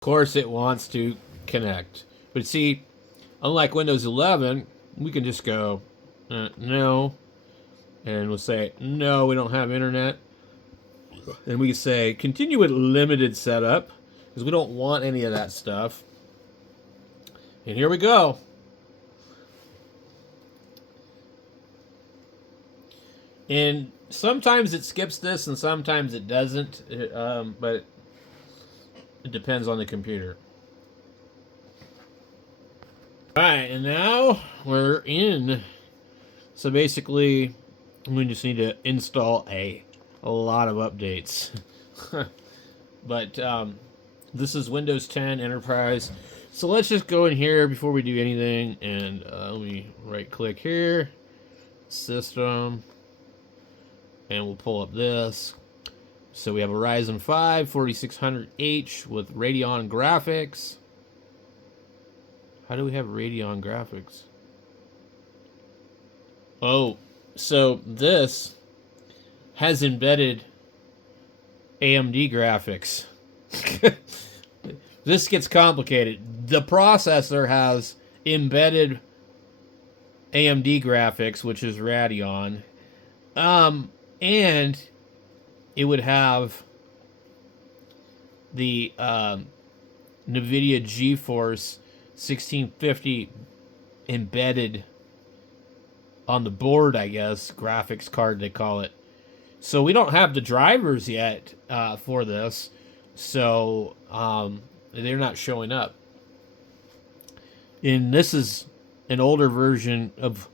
Of course, it wants to connect. But see, unlike Windows 11, we can just go, no, and we'll say, no, we don't have internet. And we can say, continue with limited setup, because we don't want any of that stuff. And here we go. And sometimes it skips this and sometimes it doesn't, but it depends on the computer. Alright, and now we're in. So basically, we just need to install a lot of updates. But this is Windows 10 Enterprise. So let's just go in here before we do anything, and let me right click here, System, and we'll pull up this. So we have a Ryzen 5 4600H with Radeon graphics. How do we have Radeon graphics? Oh, so this has embedded AMD graphics. This gets complicated. The processor has embedded AMD graphics, which is Radeon. And it would have the NVIDIA GeForce 1650 embedded on the board, I guess. Graphics card, they call it. So we don't have the drivers yet for this. So they're not showing up. And this is an older version of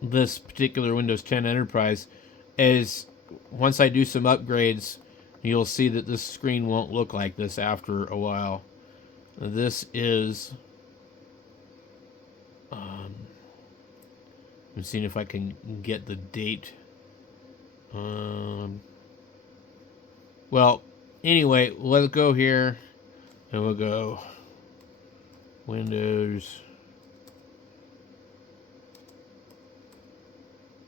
this particular Windows 10 Enterprise. As once I do some upgrades, you'll see that this screen won't look like this after a while. This is I'm seeing if I can get the date. Well, anyway, let's go here and we'll go Windows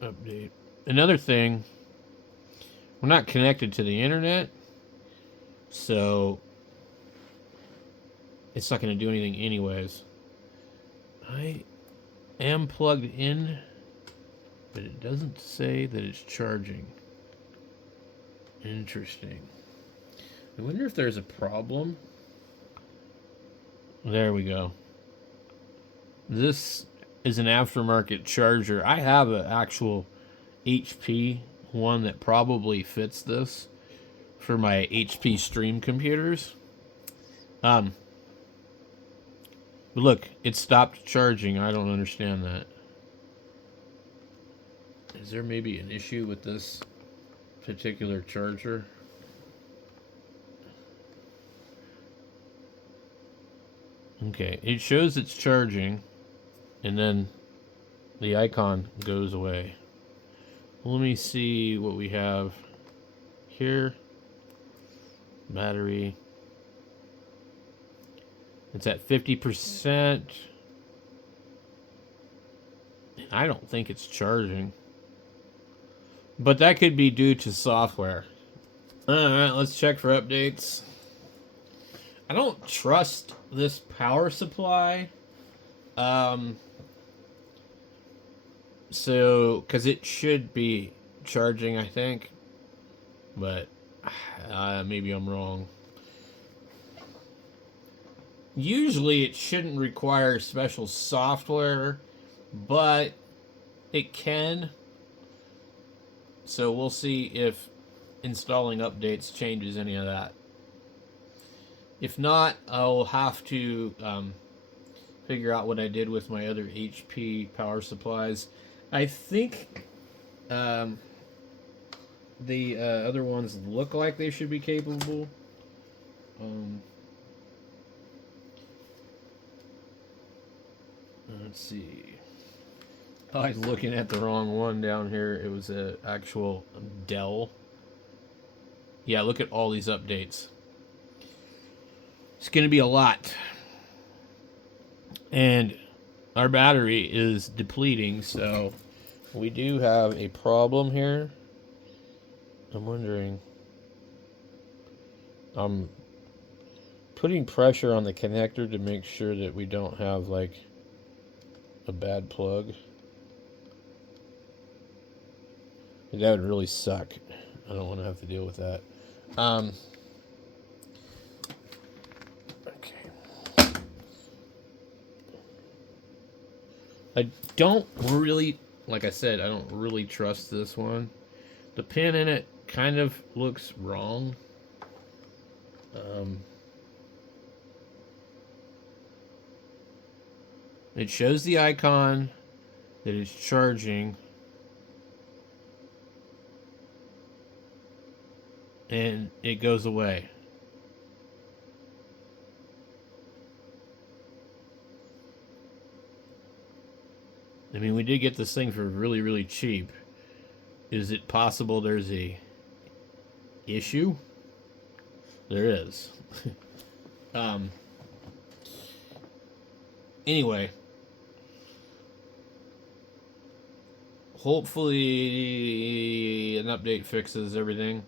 update. Another thing, we're not connected to the internet, so it's not going to do anything anyways. I am plugged in, but it doesn't say that it's charging. Interesting. I wonder if there's a problem. There we go. This is an aftermarket charger. I have an actual HP one that probably fits this for my HP stream computers. But look, it stopped charging. I don't understand that. Is there maybe an issue with this particular charger? Okay, it shows it's charging, and then the icon goes away. Let me see what we have here. Battery. It's at 50%. I don't think it's charging. But that could be due to software. Alright, let's check for updates. I don't trust this power supply. So, because it should be charging, I think. But maybe I'm wrong. Usually it shouldn't require special software, but it can. So we'll see if installing updates changes any of that. If not, I'll have to figure out what I did with my other HP power supplies. I think the other ones look like they should be capable. Let's see. I was looking at the wrong one down here. It was an actual Dell. Yeah, look at all these updates. It's going to be a lot. And our battery is depleting, so we do have a problem here. I'm wondering. putting pressure on the connector to make sure that we don't have like a bad plug. That would really suck. I don't want to have to deal with that. Okay. I don't really, like I said, I don't really trust this one. The pin in it kind of looks wrong. It shows the icon that it's charging, and it goes away. I mean, we did get this thing for really, really cheap. Is it possible there's a issue? There is. Anyway, hopefully an update fixes everything.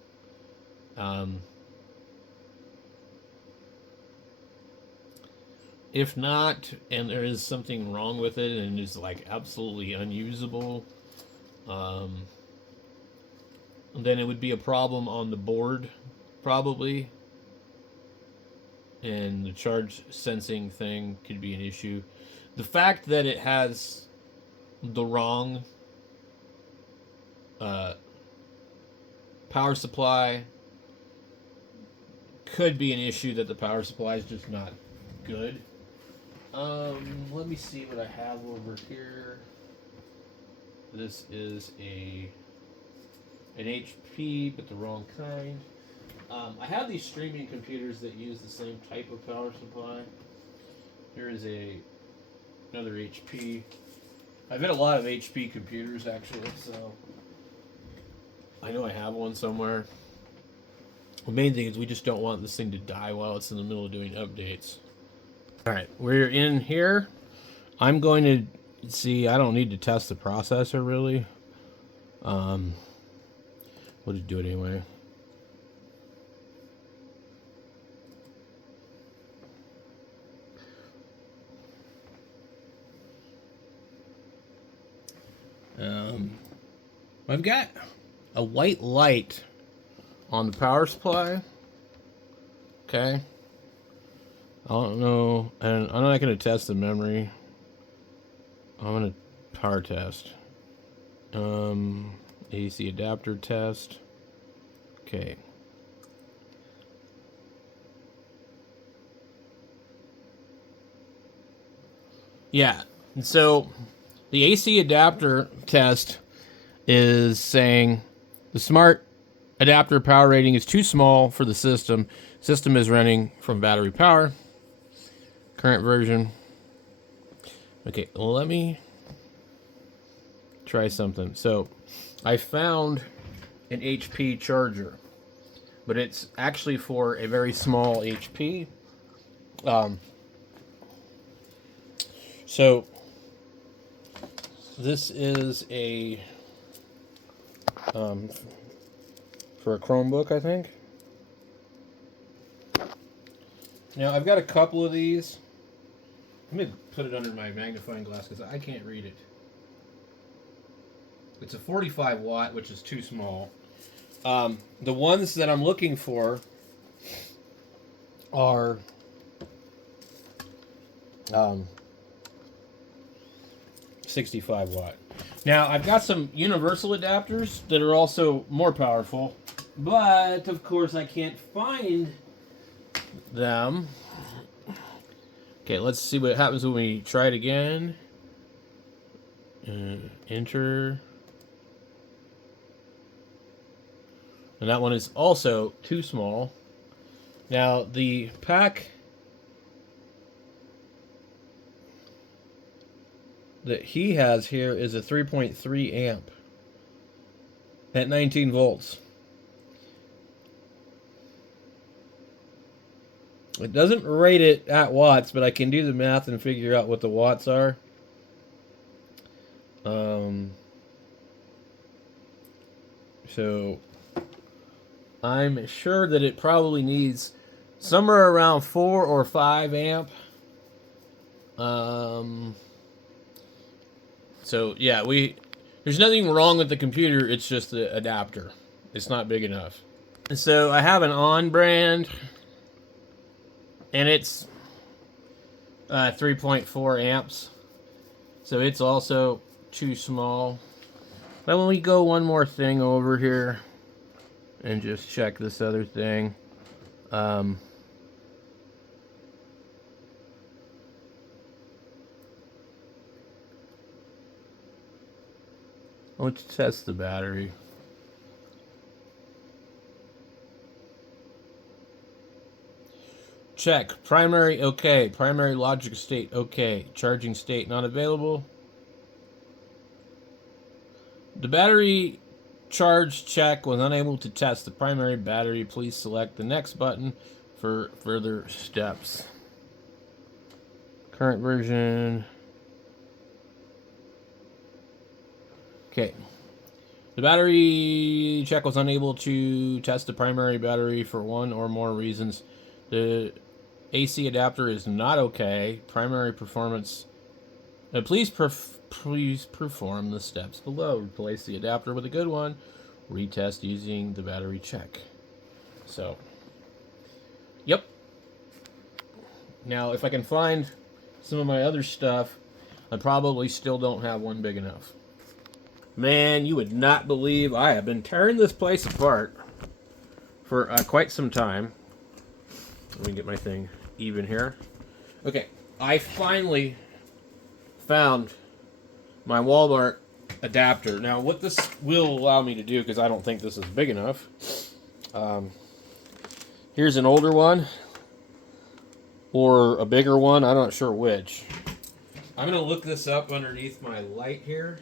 If not, and there is something wrong with it and it's like absolutely unusable, then it would be a problem on the board, probably. And the charge sensing thing could be an issue. The fact that it has the wrong power supply could be an issue, that the power supply is just not good. Let me see what I have over here. This is an HP, but the wrong kind. I have these streaming computers that use the same type of power supply. Here is another HP. I've had a lot of HP computers actually, so I know I have one somewhere. The main thing is we just don't want this thing to die while it's in the middle of doing updates. Alright, we're in here. I'm going to see, I don't need to test the processor really. We'll just do it anyway. I've got a white light on the power supply. Okay. I don't know, and I'm not going to test the memory. I'm going to power test. AC adapter test. Okay. Yeah, and so the AC adapter test is saying the smart adapter power rating is too small for the system. System is running from battery power. Current version. Okay, well, let me try something. So I found an HP charger, but it's actually for a very small HP. So this is a for a Chromebook, I think. Now I've got a couple of these. Let me put it under my magnifying glass because I can't read it. It's a 45 watt, which is too small. The ones that I'm looking for are 65 watt. Now, I've got some universal adapters that are also more powerful, but of course I can't find them. Okay, let's see what happens when we try it again. Enter. And that one is also too small. Now, the pack that he has here is a 3.3 amp at 19 volts. It doesn't rate it at watts, but I can do the math and figure out what the watts are. So I'm sure that it probably needs somewhere around 4 or 5 amp. So yeah, there's nothing wrong with the computer. It's just the adapter. It's not big enough. And so I have an on brand, and it's 3.4 amps. So it's also too small. But when we go one more thing over here and just check this other thing. Let's test the battery. Check. Primary, okay. Primary logic state, okay. Charging state, not available. The battery charge check was unable to test the primary battery. Please select the next button for further steps. Current version. Okay. The battery check was unable to test the primary battery for one or more reasons. The AC adapter is not okay. Primary performance. Please perform the steps below. Replace the adapter with a good one. Retest using the battery check. So, yep. Now, if I can find some of my other stuff, I probably still don't have one big enough. Man, you would not believe I have been tearing this place apart for quite some time. Let me get my thing even here. Okay, I finally found my Walmart adapter. Now, what this will allow me to do, because I don't think this is big enough. Here's an older one, or a bigger one. I'm not sure which. I'm going to look this up underneath my light here.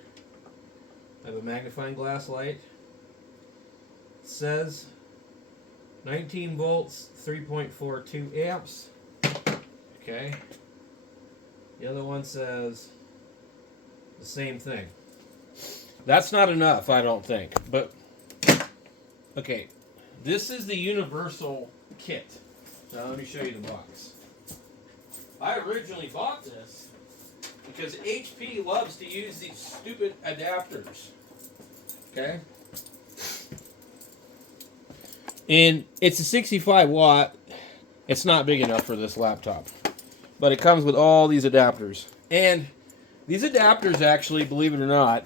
I have a magnifying glass light. It says 19 volts, 3.42 amps. Okay. The other one says the same thing. That's not enough, I don't think. But, okay. This is the universal kit. Now, let me show you the box. I originally bought this because HP loves to use these stupid adapters. Okay? And it's a 65 watt. It's not big enough for this laptop. But it comes with all these adapters. And these adapters actually, believe it or not,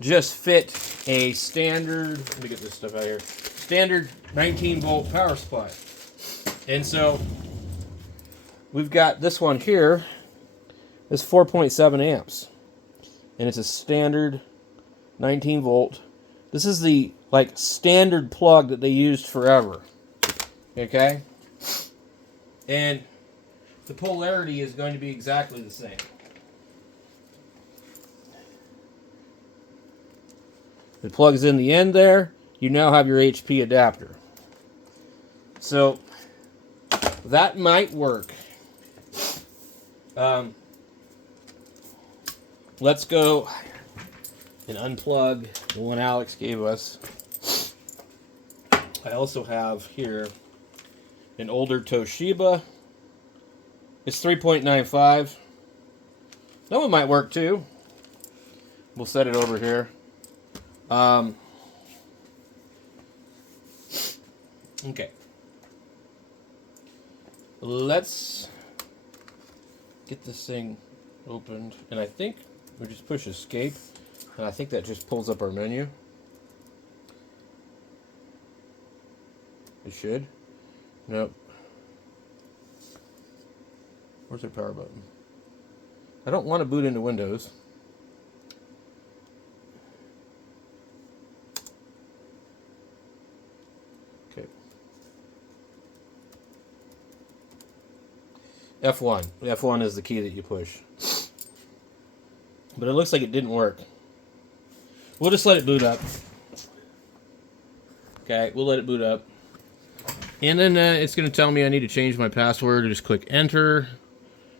just fit a standard, let me get this stuff out here, standard 19 volt power supply. And so we've got this one here. It's 4.7 amps. And it's a standard 19 volt. This is the standard plug that they used forever. Okay? And the polarity is going to be exactly the same. It plugs in the end there. You now have your HP adapter. So that might work. Let's go and unplug the one Alex gave us. I also have here an older Toshiba. It's 3.95. That one might work too. We'll set it over here. Okay. Let's get this thing opened. And I think we just push escape. And I think that just pulls up our menu. It should. Nope. Where's our power button? I don't want to boot into Windows. Okay. F1. F1 is the key that you push. But it looks like it didn't work. We'll just let it boot up. Okay, we'll let it boot up. And then it's going to tell me I need to change my password. Just click enter.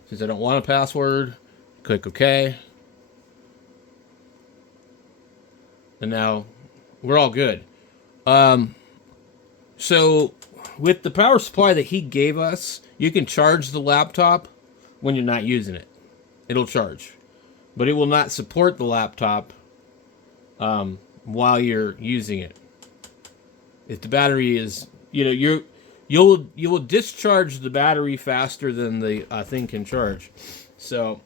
Since I don't want a password, click OK. And now we're all good. So with the power supply that he gave us, you can charge the laptop when you're not using it. It'll charge, but it will not support the laptop while you're using it. If the battery is, you will discharge the battery faster than the thing can charge. So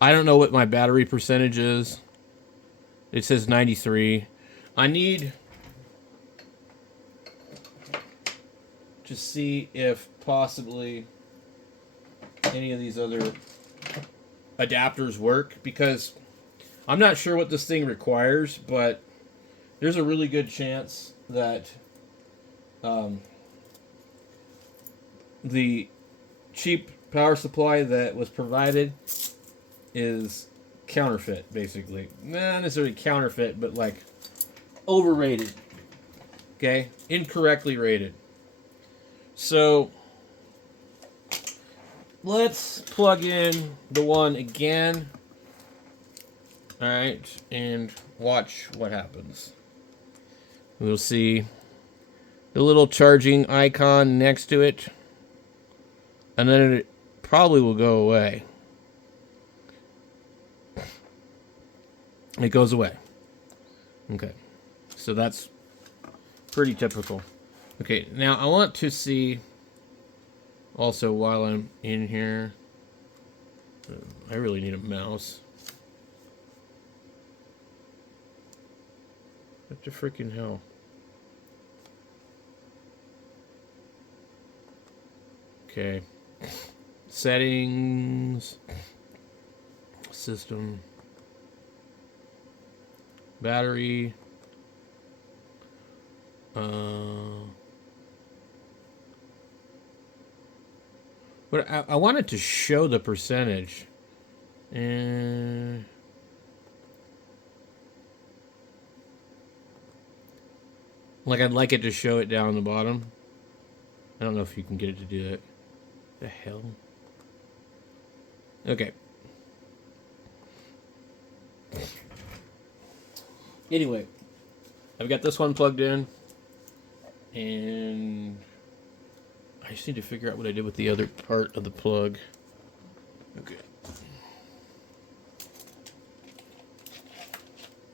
I don't know what my battery percentage is. It says 93. I need to see if possibly any of these other adapters work, because I'm not sure what this thing requires, but there's a really good chance that the cheap power supply that was provided is counterfeit, basically. Not necessarily counterfeit, but like overrated. Okay? Incorrectly rated. So let's plug in the one again. Alright, and watch what happens. We'll see the little charging icon next to it, and then it probably will go away. It goes away. Okay, so that's pretty typical. Okay, now I want to see also while I'm in here, I really need a mouse. What the freaking hell? Okay. Settings. System. Battery. But I wanted to show the percentage. And like I'd like it to show it down the bottom. I don't know if you can get it to do that. The hell? Okay. Anyway, I've got this one plugged in, and I just need to figure out what I did with the other part of the plug. Okay.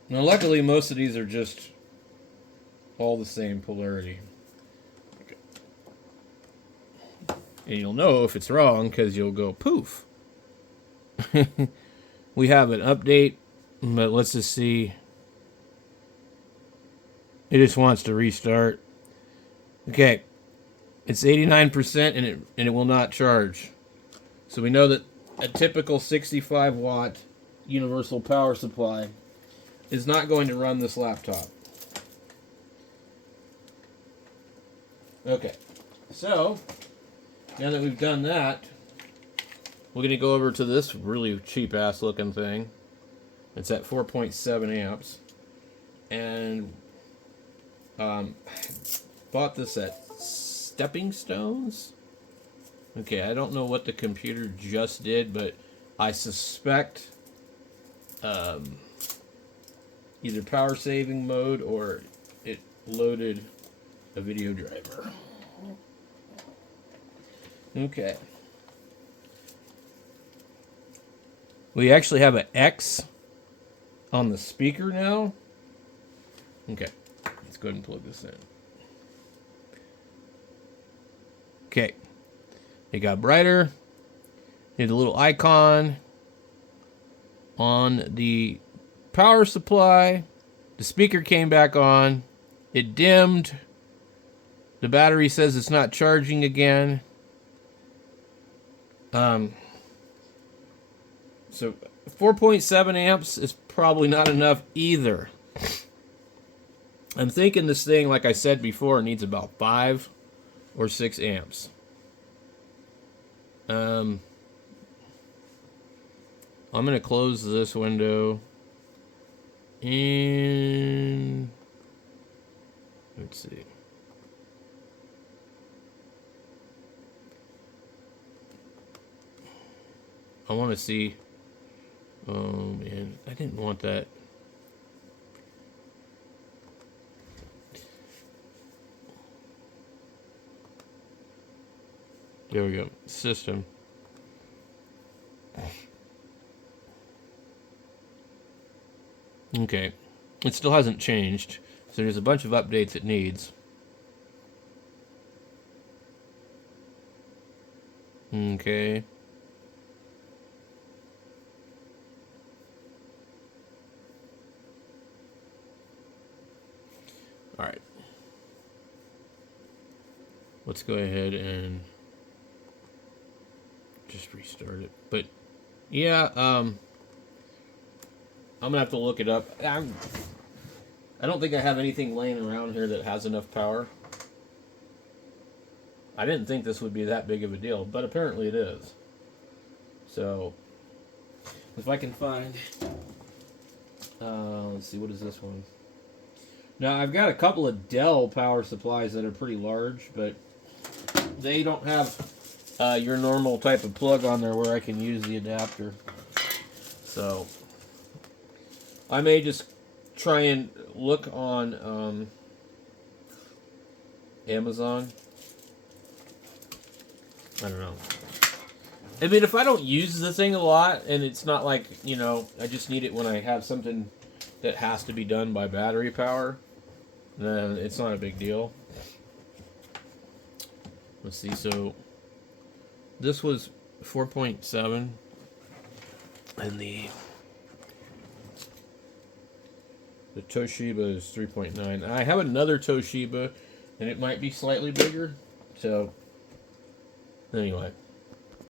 Now, luckily, most of these are just all the same polarity. Okay. And you'll know if it's wrong because you'll go poof. We have an update, but let's just see. It just wants to restart. Okay. It's 89% and it will not charge. So we know that a typical 65 watt universal power supply is not going to run this laptop. Okay. So now that we've done that, we're going to go over to this really cheap ass looking thing. It's at 4.7 amps. And bought this at Stepping Stones. Okay, I don't know what the computer just did, but I suspect either power saving mode or it loaded a video driver. Okay. We actually have an X on the speaker now. Okay, let's go ahead and plug this in. Okay, it got brighter. There's a little icon on the power supply. The speaker came back on. It dimmed. The battery says it's not charging again. So 4.7 amps is probably not enough either. I'm thinking this thing, like I said before, needs about 5 or 6 amps. I'm going to close this window. And let's see. I want to see. Oh man, I didn't want that. There we go. System. Okay. It still hasn't changed. So there's a bunch of updates it needs. Okay. Alright. Let's go ahead and just restart it. But yeah, I'm gonna have to look it up. I don't think I have anything laying around here that has enough power. I didn't think this would be that big of a deal, but apparently it is. So, if I can find, let's see, what is this one? Now, I've got a couple of Dell power supplies that are pretty large, but they don't have your normal type of plug on there where I can use the adapter. So, I may just try and look on Amazon. I don't know. I mean, if I don't use the thing a lot, and it's not like, you know, I just need it when I have something that has to be done by battery power, then it's not a big deal. Let's see, so this was 4.7, and the Toshiba is 3.9. I have another Toshiba, and it might be slightly bigger, so anyway.